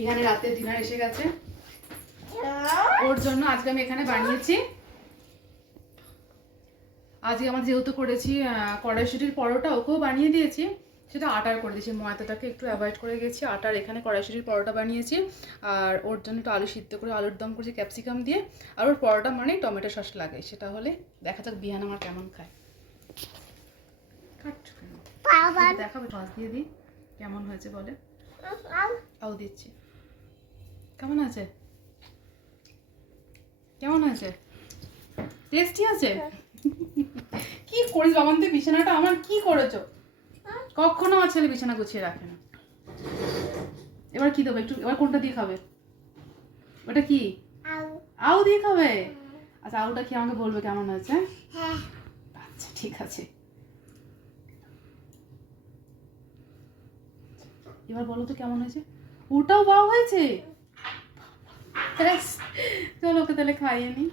এখানে রাতে ডিনার এসে গেছে, ওর জন্য আজকে আমি এখানে বানিয়েছি। আজকে আমার যেহেতু করেছি কড়াইশুটির পরোটা, ওকেও বানিয়ে দিয়েছি, সেটা আটার করে দিয়েছি, ময়দাটাকে একটু অ্যাভয়েড করে গেছি। আটার এখানে কড়াইশুটির পরোটা বানিয়েছি, আর ওর জন্য একটু আলু সিদ্ধ করে আলুর দম করেছি ক্যাপসিকাম দিয়ে। আর ওর পরোটা মানে টমেটো সস লাগে, সেটা হলে দেখা যাক বিহান আমার কেমন খায়। দেখাবে সস দিয়ে দিই কেমন হয়েছে বলে। আও দিচ্ছি। কেমন আছে? কেমন হয়েছে? টেস্টি আছে? কি করিস বাবান তুই? বিছানাটা আমার কি করেছো? কখনো আমার ছেলে বিছানা গুছিয়ে রাখে না। এবার কি দেবো একটু? এবার কোনটা দিয়ে খাবে? ওটা কি? আউ দিয়ে খাবে? আচ্ছা, আউটা কি আমাকে বলবে কেমন হয়েছে? আচ্ছা ঠিক আছে, এবার বলো তো কেমন হয়েছে। ওটাও বাও হয়েছে। চলো ওকে তাহলে খাইয়ে নি।